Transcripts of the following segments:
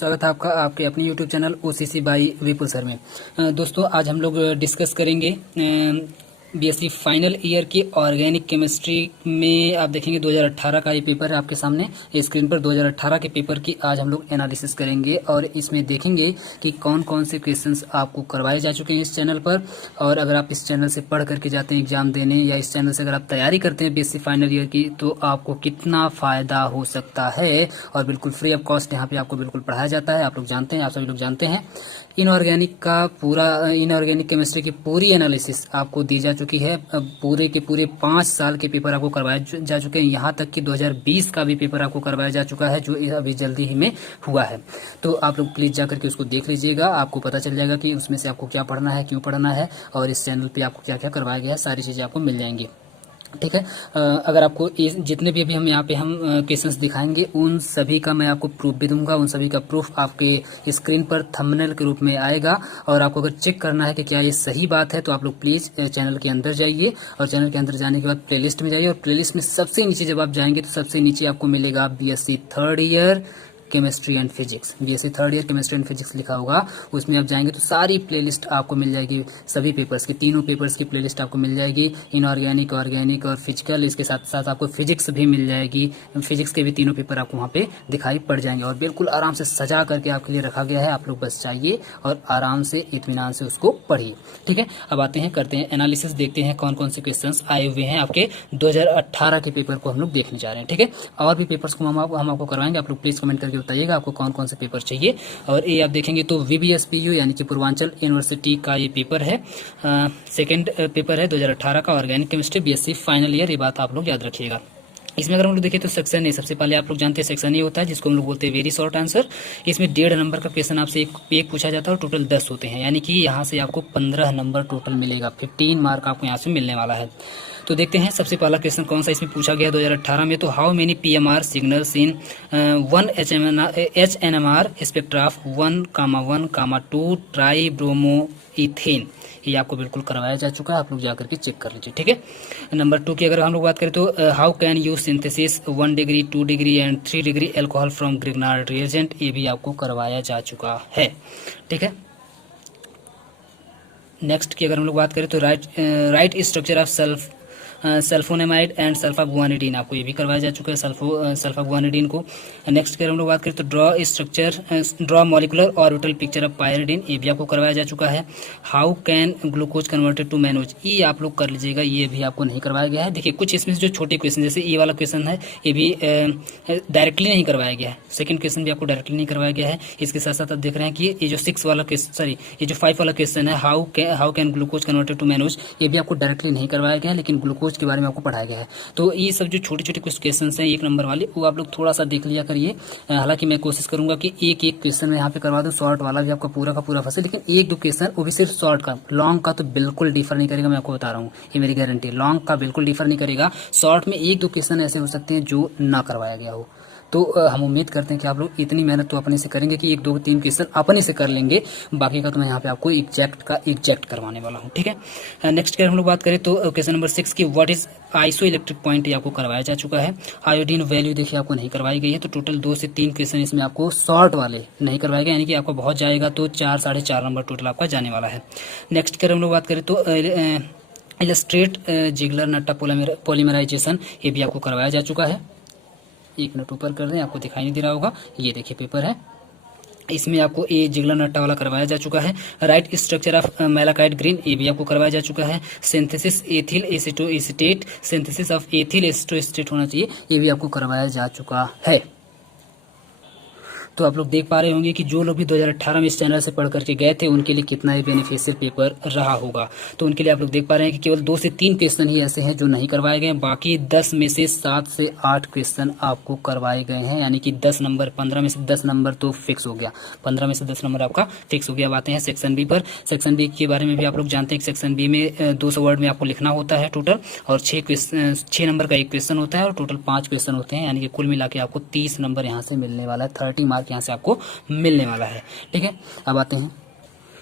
स्वागत है आपका आपके अपने YouTube channel OCC by Vipul sir में। दोस्तों आज हम लोग डिस्कस करेंगे बीएससी फाइनल ईयर की ऑर्गेनिक केमिस्ट्री में। आप देखेंगे 2018 का ये पेपर है आपके सामने स्क्रीन पर। 2018 के पेपर की आज हम लोग एनालिसिस करेंगे और इसमें देखेंगे कि कौन कौन से क्वेश्चंस आपको करवाए जा चुके हैं इस चैनल पर। और अगर आप इस चैनल से पढ़ करके जाते हैं एग्जाम देने, या इस चैनल से अगर आप तैयारी करते हैं बीएससी फाइनल ईयर की, तो आपको कितना फ़ायदा हो सकता है। और बिल्कुल फ्री ऑफ कॉस्ट यहाँ पे आपको बिल्कुल पढ़ाया जाता है। आप लोग जानते हैं, आप सभी लोग जानते हैं। इनऑर्गेनिक केमिस्ट्री की पूरी एनालिसिस आपको दी जा चुकी है। पूरे के पूरे 5 साल के पेपर आपको करवाए जा चुके हैं। यहाँ तक कि 2020 का भी पेपर आपको करवाया जा चुका है, जो अभी जल्दी ही में हुआ है। तो आप लोग प्लीज़ जाकर के उसको देख लीजिएगा, आपको पता चल जाएगा कि उसमें से आपको क्या पढ़ना है, क्यों पढ़ना है, और इस चैनल पे आपको क्या क्या करवाया गया है, सारी चीज़ें आपको मिल जाएंगी। ठीक है। अगर आपको जितने भी अभी हम यहाँ पे क्वेश्चंस दिखाएंगे, उन सभी का मैं आपको प्रूफ भी दूंगा। उन सभी का प्रूफ आपके स्क्रीन पर थंबनेल के रूप में आएगा। और आपको अगर चेक करना है कि क्या ये सही बात है, तो आप लोग प्लीज़ चैनल के अंदर जाइए, और चैनल के अंदर जाने के बाद प्लेलिस्ट में जाइए। और प्लेलिस्ट में सबसे नीचे जब आप जाएंगे, तो सबसे नीचे आपको मिलेगा BSc third year chemistry and physics. BSc third year chemistry and physics लिखा होगा, उसमें आप जाएंगे तो सारी प्लेलिस्ट आपको मिल जाएगी। सभी पेपर्स की, तीनों पेपर्स की प्लेलिस्ट आपको मिल जाएगी। इनऑर्गेनिक, ऑर्गेनिक और फिजिकल, इसके साथ साथ आपको फिजिक्स भी मिल जाएगी। फिजिक्स के भी तीनों पेपर आपको वहाँ पे दिखाई पड़ जाएंगे, और बिल्कुल आराम से सजा करके आपके लिए रखा गया है। आप लोग बस जाइए और आराम से इत्मीनान से उसको पढ़िए। ठीक है। अब आते हैं, करते हैं एनालिसिस, देखते हैं कौन कौन से क्वेश्चन आए हुए हैं आपके 2018 के पेपर को हम लोग देखने जा रहे हैं। ठीक है। और भी पेपर्स को हम आपको करवाएंगे। आप लोग प्लीज़ कमेंट करके बताइएगा आपको कौन कौन से पेपर चाहिए। और ये आप देखेंगे तो VBSPU यानी कि पूर्वांचल यूनिवर्सिटी का ये पेपर है। सेकंड पेपर है 2018 का, organic chemistry BSc final year. ये बात आप लोग याद रखिएगा। इसमें अगर हम लोग देखें तो सेक्शन ए, सबसे पहले आप लोग जानते हैं सेक्शन ए होता है, जिसको हम लोग बोलते हैं वेरी शॉर्ट आंसर। इसमें 1.5 नंबर का क्वेश्चन आपसे एक पूछा जाता है, और टोटल 10 होते हैं, यानी कि यहाँ से आपको 15 नंबर टोटल मिलेगा। 15 मार्क आपको यहाँ से मिलने वाला है। तो देखते हैं सबसे पहला क्वेश्चन कौन सा इसमें पूछा गया 2018 में। तो how many PMR signals in 1 HNMR spectra of 1,1,2 try bromo ethane. ये आपको बिल्कुल करवाया जा चुका है, आप लोग जाकर के चेक कर लीजिए। ठीक है। नंबर 2 की अगर हम लोग बात करें तो how can you synthesis 1 degree 2 degree and 3 degree alcohol from Grignard reagent. ये भी आपको करवाया जा चुका है। ठीक है। नेक्स्ट की अगर हम लोग बात करें तो write structure of sulphonamide and sulphaguanidine, आपको ये भी करवाया जा चुका है, सल्फा गुआनिडीन को। नेक्स्ट की अगर हम लोग बात करें तो draw molecular orbital picture of pyridine, ये भी आपको करवाया जा चुका है। How can glucose converted to mannose, ये आप लोग कर लीजिएगा, ये भी आपको नहीं करवाया गया है। देखिए कुछ इसमें जो छोटे क्वेश्चन, जैसे ये वाला क्वेश्चन है, ये भी डायरेक्टली नहीं करवाया गया है। सेकंड क्वेश्चन भी आपको डायरेक्टली नहीं करवाया गया है। इसके साथ साथ आप देख रहे हैं कि ये जो 6 वाला क्वेश्चन, सॉरी ये जो 5 वाला क्वेश्चन है, how can glucose converted to mannose, ये भी आपको डायरेक्टली नहीं करवाया गया है, लेकिन ग्लूकोज के बारे में आपको पढ़ाया गया है। तो ये सब जो छोटे छोटे कुछ क्वेश्चन हैं 1 नंबर वाले, वो आप लोग थोड़ा सा देख लिया करिए। हालांकि मैं कोशिश करूंगा कि एक क्वेश्चन में यहाँ पे करवा दूं, शॉर्ट वाला भी आपका पूरा का पूरा फंसे, लेकिन 1-2 क्वेश्चन, वो भी सिर्फ शॉर्ट का। लॉन्ग का तो बिल्कुल डिफर नहीं करेगा, मैं आपको बता रहा हूँ, ये मेरी गारंटी है। लॉन्ग का बिल्कुल डिफर नहीं करेगा। शॉर्ट में 1-2 क्वेश्चन ऐसे हो सकते हैं जो ना करवाया गया हो। तो हम उम्मीद करते हैं कि आप लोग इतनी मेहनत तो अपने से करेंगे कि 1-2-3 क्वेश्चन अपने से कर लेंगे। बाकी का तो मैं यहाँ पे आपको एग्जैक्ट करवाने वाला हूँ। ठीक है। नेक्स्ट की हम लोग बात करें तो क्वेश्चन नंबर 6 की what is iso electric point, ये आपको करवाया जा चुका है। आयोडीन वैल्यू देखिए आपको नहीं करवाई गई है। तो टोटल 2 से 3 क्वेश्चन इसमें आपको शॉर्ट वाले नहीं करवाए गए, यानी कि आपको बहुत जाएगा तो 4-4.5 नंबर टोटल आपका जाने वाला है। नेक्स्ट की हम लोग बात करें तो इलस्ट्रेट जिगलर नट्टा पॉलीमराइजेशन, ये भी आपको करवाया जा चुका है। 1 मिनट ऊपर कर दें, आपको दिखाई नहीं दे रहा होगा, ये देखिए पेपर है, इसमें आपको ये जिगलर नट्टा वाला करवाया जा चुका है। Right structure of malachite green, ये भी आपको करवाया जा चुका है। Synthesis ethyl acetoacetate, synthesis of ethyl acetoacetate होना चाहिए, ये भी आपको करवाया जा चुका है। तो आप लोग देख पा रहे होंगे कि जो लोग भी 2018 में इस चैनल से पढ़ करके गए थे, उनके लिए कितना ही बेनिफिशियल पेपर रहा होगा। तो उनके लिए आप लोग देख पा रहे हैं कि केवल 2 से 3 क्वेश्चन ही ऐसे हैं जो नहीं करवाए गए, बाकी 10 में से 7 से 8 क्वेश्चन आपको करवाए गए हैं, यानी कि 10 नंबर, 15 में से 10 नंबर तो फिक्स हो गया, 15 में से 10 नंबर आपका फिक्स हो गया। अब आते हैं सेक्शन बी पर। सेक्शन बी के बारे में भी आप लोग जानते हैं कि सेक्शन बी में 200 वर्ड में आपको लिखना होता है टोटल, और 6 नंबर का 1 क्वेश्चन होता है, और टोटल 5 क्वेश्चन होते हैं, यानी कि कुल मिला के आपको 30 नंबर यहाँ से मिलने वाला है। 30 मार्क यहाँ से आपको मिलने वाला है। ठीक है। अब आते हैं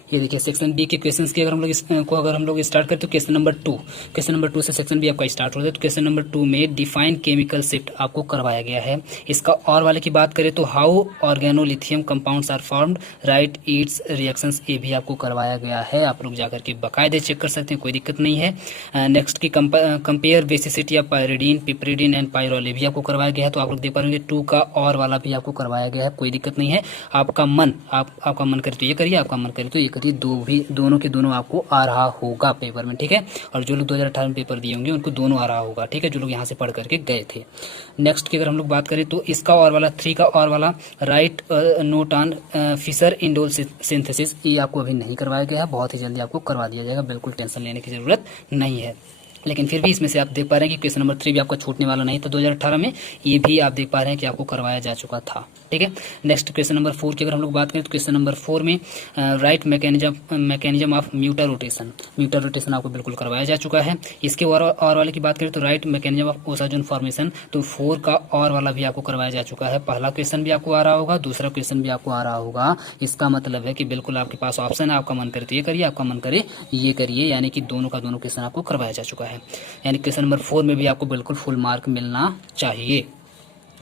ये देखिए सेक्शन बी के क्वेश्चंस की अगर हम लोग स्टार्ट करें तो क्वेश्चन नंबर 2 से सेक्शन बी आपका स्टार्ट होता है। तो क्वेश्चन नंबर 2 में डिफाइन केमिकल शिफ्ट आपको करवाया गया है। इसका और वाले की बात करें तो how organolithium compounds are formed, write its reactions, ये भी आपको करवाया गया है। आप लोग जाकर के बाकायदे चेक कर सकते हैं, कोई दिक्कत नहीं है। नेक्स्ट की compare basicity of pyridine, piperidine and pyrrole, ये भी आपको करवाया गया है। तो आप लोग देख पा रहे होंगे 2 का और वाला भी आपको करवाया गया है, कोई दिक्कत नहीं है। आपका मन करे तो ये करिए, आपका मन करे तो ये करिए, दोनों के दोनों आपको आ रहा होगा पेपर में, ठीक है। और जो लोग 2018 में पेपर दिए होंगे उनको दोनों आ रहा होगा, ठीक है, जो लोग यहाँ से पढ़ करके गए थे। नेक्स्ट की अगर हम लोग बात करें तो इसका और वाला 3 का और वाला write note on Fischer indole synthesis, ये आपको अभी नहीं करवाया गया है, बहुत ही जल्दी आपको करवा दिया जाएगा, बिल्कुल टेंशन लेने की जरूरत नहीं है। लेकिन फिर भी इसमें से आप देख पा रहे हैं कि क्वेश्चन नंबर 3 भी आपका छूटने वाला नहीं था 2018 में, ये भी आप देख पा रहे हैं कि आपको करवाया जा चुका था, ठीक है। नेक्स्ट क्वेश्चन नंबर 4 की अगर हम लोग बात करें तो क्वेश्चन नंबर 4 में राइट मैकेनिज्म ऑफ म्यूटर रोटेशन आपको बिल्कुल करवाया जा चुका है। इसके और वाले की बात करें तो right mechanism of osazone formation, तो 4 का और वाला भी आपको करवाया जा चुका है। पहला क्वेश्चन भी आपको आ रहा होगा, दूसरा क्वेश्चन भी आपको आ रहा होगा। इसका मतलब है कि बिल्कुल आपके पास ऑप्शन है, आपका मन करे तो ये करिए, आपका मन करे ये करिए, यानी कि दोनों का दोनों क्वेश्चन आपको करवाया जा चुका है। यानी क्वेश्चन नंबर 4 में भी आपको बिल्कुल फुल मार्क मिलना चाहिए।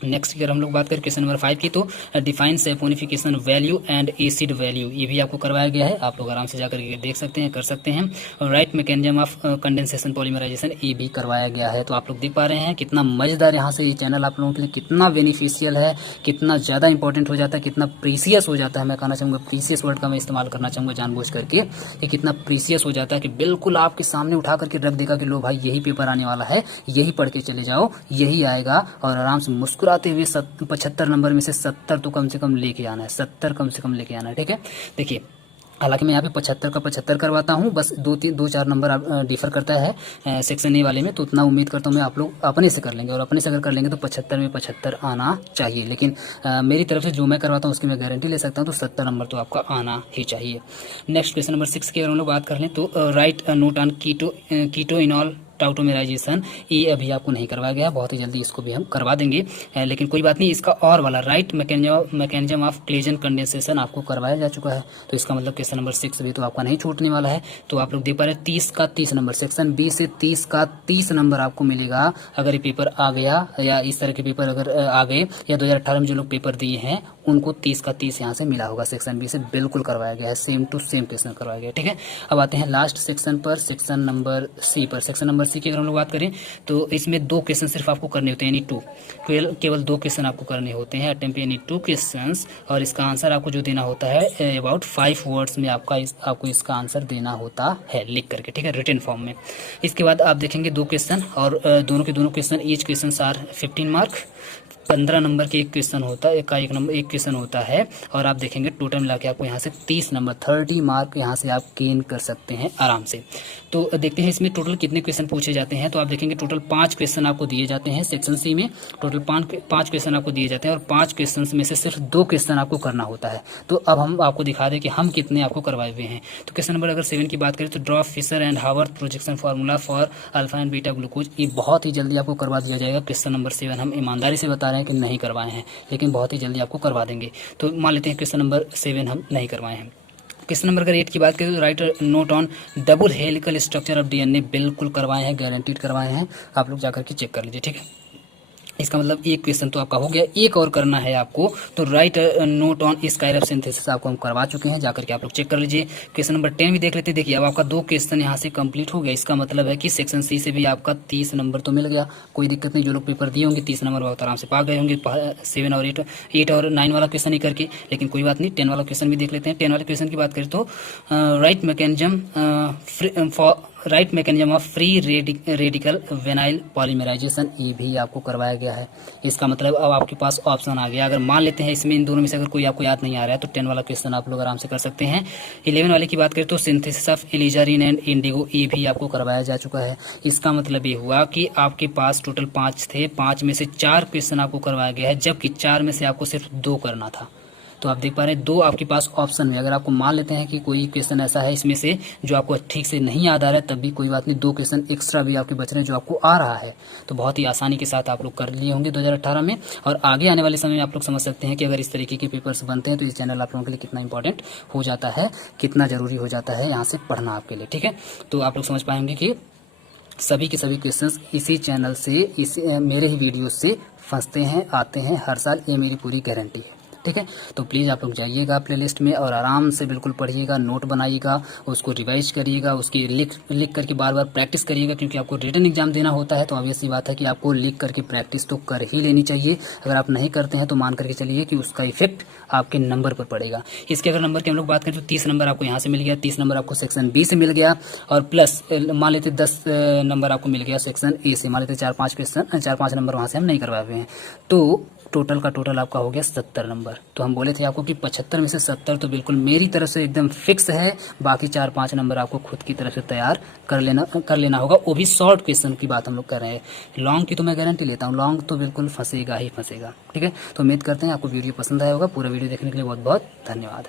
नेक्स्ट अगर हम लोग बात करें क्वेश्चन नंबर 5 की तो define saponification value and acid value, ये भी आपको करवाया गया है। आप लोग आराम से जाकर के देख सकते हैं, कर सकते हैं। और write mechanism of condensation polymerization, ये भी करवाया गया है। तो आप लोग देख पा रहे हैं कितना मजेदार यहाँ से ये चैनल आप लोगों के लिए कितना बेनिफिशियल है, कितना ज़्यादा इंपॉर्टेंट हो जाता है, कितना प्रीसियस हो जाता है। मैं कहना चाहूँगा प्रीसियस वर्ड का मैं इस्तेमाल करना चाहूँगा जानबूझ करके, ये कितना प्रीसियस हो जाता है कि बिल्कुल आपके सामने उठा करके रख देगा कि लो भाई यही पेपर आने वाला है, यही पढ़ के चले जाओ, यही आएगा। और आराम से मुस्कुराते हुए 75 नंबर में से 70 तो कम से कम लेके आना है, 70 कम से कम लेके आना है, ठीक है। देखिए हालांकि मैं यहाँ पे 75 का 75 करवाता हूँ, बस 2-4 नंबर डिफर करता है सेक्शन ए वाले में, तो उतना उम्मीद करता हूँ मैं आप लोग अपने से कर लेंगे। और अपने से अगर कर लेंगे तो 75 में 75 आना चाहिए। लेकिन मेरी तरफ से जो मैं करवाता हूँ उसकी मैं गारंटी ले सकता हूँ, तो 70 नंबर तो आपका आना ही चाहिए। नेक्स्ट क्वेश्चन नंबर 6 की अगर हम लोग बात कर लें तो राइट नोट ऑन कीटोइनॉल टाउटोमेराइजेशन, ये अभी आपको नहीं करवाया गया, बहुत ही जल्दी इसको भी हम करवा देंगे। लेकिन कोई बात नहीं, इसका और वाला right mechanism of Claisen condensation आपको करवाया जा चुका है। तो इसका मतलब क्वेश्चन नंबर 6 भी तो आपका नहीं छूटने वाला है। तो आप लोग देख पा रहे हैं 30 का 30 नंबर, सेक्शन बी से 30 का 30 नंबर आपको मिलेगा अगर ये पेपर आ गया, या इस तरह के पेपर अगर आ गए, या 2018 में जो लोग पेपर दिए हैं उनको 30 का 30 यहाँ से मिला होगा। सेक्शन बी से बिल्कुल करवाया गया है, सेम टू सेम क्वेश्चन करवाया गया है, ठीक है। अब आते हैं लास्ट सेक्शन पर, सेक्शन नंबर सी पर। सेक्शन नंबर सी की अगर हम लोग बात करें तो इसमें 2 क्वेश्चन सिर्फ आपको करने होते हैं, यानी 2, केवल 2 क्वेश्चन आपको करने होते हैं अटेम्प्ट, यानी 2 क्वेश्चंस। और इसका आंसर आपको जो देना होता है अबाउट 5 वर्ड्स में आपको इसका आंसर देना होता है लिख करके, ठीक है, रिटन फॉर्म में। इसके बाद आप देखेंगे 2 क्वेश्चन, और दोनों के दोनों question each question are 15 mark, 15 number के एक क्वेश्चन होता है, एक क्वेश्चन होता है। और आप देखेंगे टोटल मिला के आपको यहाँ से 30 नंबर 30 मार्क यहाँ से आप गेन कर सकते हैं आराम से। तो देखते हैं इसमें टोटल कितने क्वेश्चन पूछे जाते हैं। तो आप देखेंगे टोटल 5 क्वेश्चन आपको दिए जाते हैं सेक्शन सी में, टोटल 5 क्वेश्चन आपको दिए जाते हैं, और 5 क्वेश्चन में से सिर्फ 2 क्वेश्चन आपको करना होता है। तो अब हम आपको दिखा दें कि हम कितने आपको करवाए हुए हैं। तो क्वेश्चन नंबर अगर 7 की बात करें तो draw Fischer and Haworth projection formula for alpha and beta glucose, ये बहुत ही जल्दी आपको करवा दिया जाएगा। क्वेश्चन नंबर 7 हम ईमानदारी से बता रहे हैं कि नहीं करवाए हैं, लेकिन बहुत ही जल्दी आपको करवा देंगे। तो मान लेते हैं क्वेश्चन नंबर 7 हम नहीं करवाए हैं। क्वेश्चन नंबर अगर 8 की बात करें तो right note on double helical structure of DNA, बिल्कुल करवाए हैं, गारंटीड करवाए हैं। आप लोग जाकर के चेक कर लीजिए, ठीक है। इसका मतलब एक क्वेश्चन तो आपका हो गया, एक और करना है आपको। तो राइट नोट ऑन स्काइरब सिंथेसिस आपको हम करवा चुके हैं, जाकर के आप लोग चेक कर लीजिए। क्वेश्चन नंबर 10 भी देख लेते हैं। देखिए अब आपका 2 क्वेश्चन यहाँ से कंप्लीट हो गया, इसका मतलब है कि सेक्शन सी से भी आपका 30 नंबर तो मिल गया, कोई दिक्कत नहीं। जो लोग पेपर दिए होंगे 30 नंबर बहुत आराम से पा गए होंगे 7 और 8 और 9 वाला क्वेश्चन ही करके। लेकिन कोई बात नहीं, 10 वाला क्वेश्चन भी देख लेते हैं। 10 वाले क्वेश्चन की बात करें तो right mechanism of free radical vinyl polymerization, ये भी आपको करवाया गया है। इसका मतलब अब आपके पास ऑप्शन आ गया। अगर मान लेते हैं इसमें इन दोनों में से अगर कोई आपको याद नहीं आ रहा है तो 10 वाला क्वेश्चन आप लोग आराम से कर सकते हैं। 11 वाले की बात करें तो सिंथेसिस ऑफ इलिजारिन एंड इंडिगो, ये भी आपको करवाया जा चुका है। इसका मतलब ये हुआ कि आपके पास टोटल 5 थे, 5 में से 4 क्वेश्चन आपको करवाया गया है, जबकि 4 में से आपको सिर्फ 2 करना था। तो आप देख पा रहे हैं दो आपके पास ऑप्शन में, अगर आपको मान लेते हैं कि कोई क्वेश्चन ऐसा है इसमें से जो आपको ठीक से नहीं याद आ रहा है, तब भी कोई बात नहीं, 2 क्वेश्चन एक्स्ट्रा भी आपके बच रहे हैं जो आपको आ रहा है, तो बहुत ही आसानी के साथ आप लोग कर लिए होंगे 2018 में। और आगे आने वाले समय में आप लोग समझ सकते हैं कि अगर इस तरीके के पेपर्स बनते हैं तो इस चैनल आप लोगों के लिए कितना इंपॉर्टेंट हो जाता है, कितना जरूरी हो जाता है यहाँ से पढ़ना आपके लिए, ठीक है। तो आप लोग समझ पाएंगे कि सभी के सभी क्वेश्चंस इसी चैनल से, इसी मेरे ही वीडियो से फंसते हैं, आते हैं हर साल, ये मेरी पूरी गारंटी है, ठीक है। तो प्लीज़ आप लोग जाइएगा प्लेलिस्ट में और आराम से बिल्कुल पढ़िएगा, नोट बनाइएगा, उसको रिवाइज करिएगा, उसकी लिख करके बार बार प्रैक्टिस करिएगा, क्योंकि आपको रिटन एग्जाम देना होता है। तो ऑब्वियस सी बात है कि आपको लिख करके प्रैक्टिस तो कर ही लेनी चाहिए। अगर आप नहीं करते हैं तो मान करके चलिए कि उसका इफेक्ट आपके नंबर पर पड़ेगा। इसके अगर नंबर के हम लोग बात करें तो 30 नंबर आपको यहाँ से मिल गया, 30 नंबर आपको सेक्शन बी से मिल गया, और प्लस मान लेते 10 नंबर आपको मिल गया सेक्शन ए से, मान लेते 4-5 नंबर वहाँ से हम नहीं करवाए हुए हैं, तो टोटल का टोटल आपका हो गया 70 नंबर। तो हम बोले थे आपको कि 75 में से 70 तो बिल्कुल मेरी तरफ से एकदम फिक्स है, बाकी 4-5 नंबर आपको खुद की तरफ से तैयार कर लेना होगा। वो भी शॉर्ट क्वेश्चन की बात हम लोग कर रहे हैं, लॉन्ग की तो मैं गारंटी लेता हूँ, लॉन्ग तो बिल्कुल फंसेगा ही फंसेगा, ठीक है। तो उम्मीद करते हैं आपको वीडियो पसंद आया होगा। पूरा वीडियो देखने के लिए बहुत बहुत धन्यवाद।